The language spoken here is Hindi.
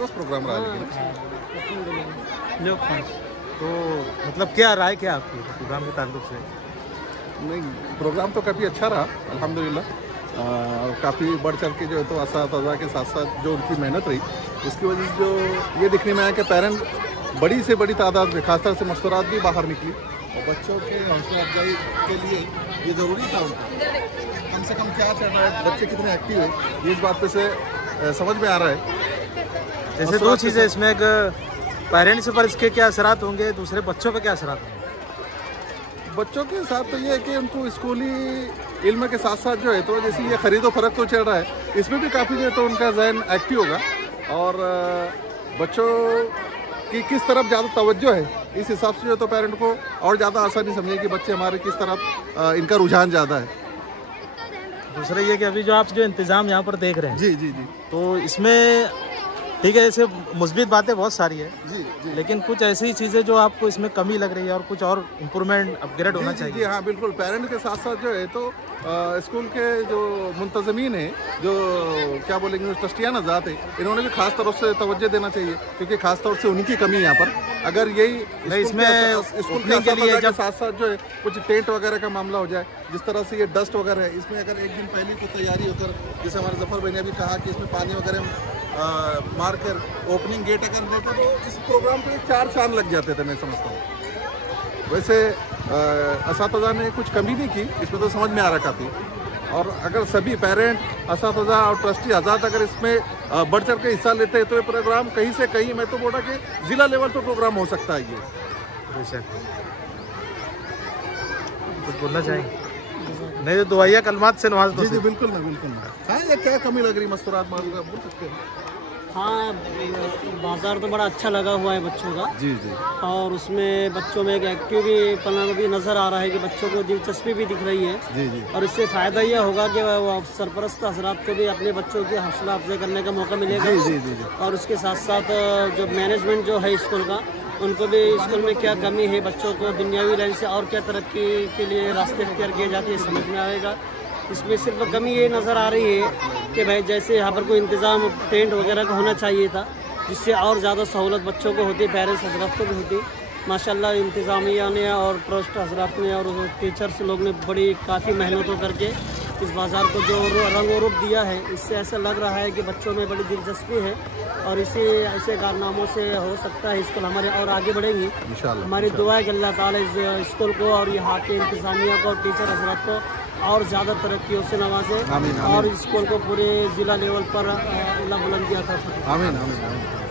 ज़बरदस्त प्रोग्राम रहा। लेकिन तो मतलब क्या राय क्या आपकी प्रोग्राम के ताल्लुक से? नहीं, प्रोग्राम तो काफ़ी अच्छा रहा अल्हम्दुलिल्लाह। काफ़ी बढ़ चढ़ के जो है तो असातिज़ा के साथ साथ जो उनकी मेहनत रही उसकी वजह से जो ये दिखने में आया कि पेरेंट बड़ी से बड़ी तादाद में खासतौर से मस्तूरात भी बाहर निकली और बच्चों के हौसला अफजाई के लिए ये ज़रूरी था उनका कम से कम क्या चल रहा है, बच्चे कितने एक्टिव है, ये इस बात पे से समझ में आ रहा है। जैसे दो चीज़ें इसमें, एक पेरेंट्स पर इसके क्या असरात होंगे, दूसरे बच्चों पर क्या असरात होंगे? बच्चों के साथ तो ये है कि उनको स्कूली इल्म के साथ साथ जो है तो जैसे ये खरीदो फरोख्त तो चल रहा है, इसमें भी काफ़ी जो है तो उनका जहन एक्टिव होगा और बच्चों की किस तरफ ज़्यादा तवज्जो है इस हिसाब से जो तो पेरेंट को और ज़्यादा आसानी समझे कि बच्चे हमारे किस तरफ इनका रुझान ज़्यादा है। दूसरा ये कि अभी जो आप जो इंतज़ाम यहाँ पर देख रहे हैं, जी जी जी, तो इसमें ठीक है, ऐसे मुस्बित बातें बहुत सारी है जी जी, लेकिन कुछ ऐसी चीज़ें जो आपको इसमें कमी लग रही है और कुछ और इम्प्रूवमेंट अपग्रेड होना चाहिए। जी हाँ बिल्कुल, पेरेंट के साथ साथ जो है तो स्कूल के जो मुंतज़मीन हैं, जो क्या बोलेंगे ट्रस्टियान आज़ाद है, इन्होंने भी खास तौर से तवज्जो देना चाहिए क्योंकि खास तौर से उन्हीं की कमी है यहाँ पर। अगर यही इसमें स्कूल के लिए के साथ साथ जो है कुछ टेंट वगैरह का मामला हो जाए, जिस तरह से ये डस्ट वगैरह है, इसमें अगर एक दिन पहले को तैयारी होकर, जैसे हमारे जफर भाई ने भी कहा कि इसमें पानी वगैरह मार कर ओपनिंग गेट अगर देते तो इस प्रोग्राम पे 4 चांद लग जाते थे, मैं समझता हूँ। वैसे असातिज़ा ने कुछ कमी नहीं की, इसमें तो समझ में आ रहा काफ़ी। और अगर सभी पेरेंट, असातिज़ा और ट्रस्टी आज़ाद अगर इसमें बढ़ चढ़ के हिस्सा लेते हैं तो ये प्रोग्राम कहीं से कहीं, मैं तो बोला कि ज़िला लेवल पर प्रोग्राम हो सकता है। ये कुछ बोलना चाहेंगे? नहीं तो दुआया कलमात से नवाज दो। जी बिल्कुल ना, बिल्कुल ना। हाँ, ये क्या कमी लग रही मस्तूरात बोल सकते हैं? हाँ, बाज़ार तो बड़ा अच्छा लगा हुआ है बच्चों का। जी जी, और उसमें बच्चों में एक एक्टिविटी भी नज़र आ रहा है कि बच्चों को दिलचस्पी भी दिख रही है। जी जी, और इससे फ़ायदा यह होगा कि वो सरपरस्त हज़रात को भी अपने बच्चों की हौसला अफजाई करने का मौका मिलेगा। जी जी जी, और उसके साथ साथ जो मैनेजमेंट जो है स्कूल का, उनको भी स्कूल में क्या कमी है, बच्चों को दुनियावी लाइन से और क्या तरक्की के लिए रास्ते इख्तियार किए जाते हैं समझ में आएगा। इसमें सिर्फ कमी ये नज़र आ रही है कि भाई जैसे यहाँ पर कोई इंतज़ाम टेंट वगैरह का होना चाहिए था, जिससे और ज़्यादा सहूलत बच्चों को होती, पेरेंट्स हजरात को भी होती। माशाल्लाह इंतज़ामिया ने और ट्रस्ट हजरात ने और टीचर्स लोग ने बड़ी काफ़ी मेहनतों करके इस बाज़ार को जो रंग और रूप दिया है, इससे ऐसा लग रहा है कि बच्चों में बड़ी दिलचस्पी है और इसी ऐसे कारनामों से हो सकता है स्कूल हमारे और आगे बढ़ेंगी इंशाअल्लाह। हमारी दुआ है कि अल्लाह ताला इस स्कूल को और यहाँ के इंतज़ामिया को, टीचर हजरात को और ज़्यादा तरक्कियों से नवाजे और स्कूल को पूरे ज़िला लेवल पर अल्लाह बुलंदियाँ अता फरमाए। आमीन आमीन आमीन।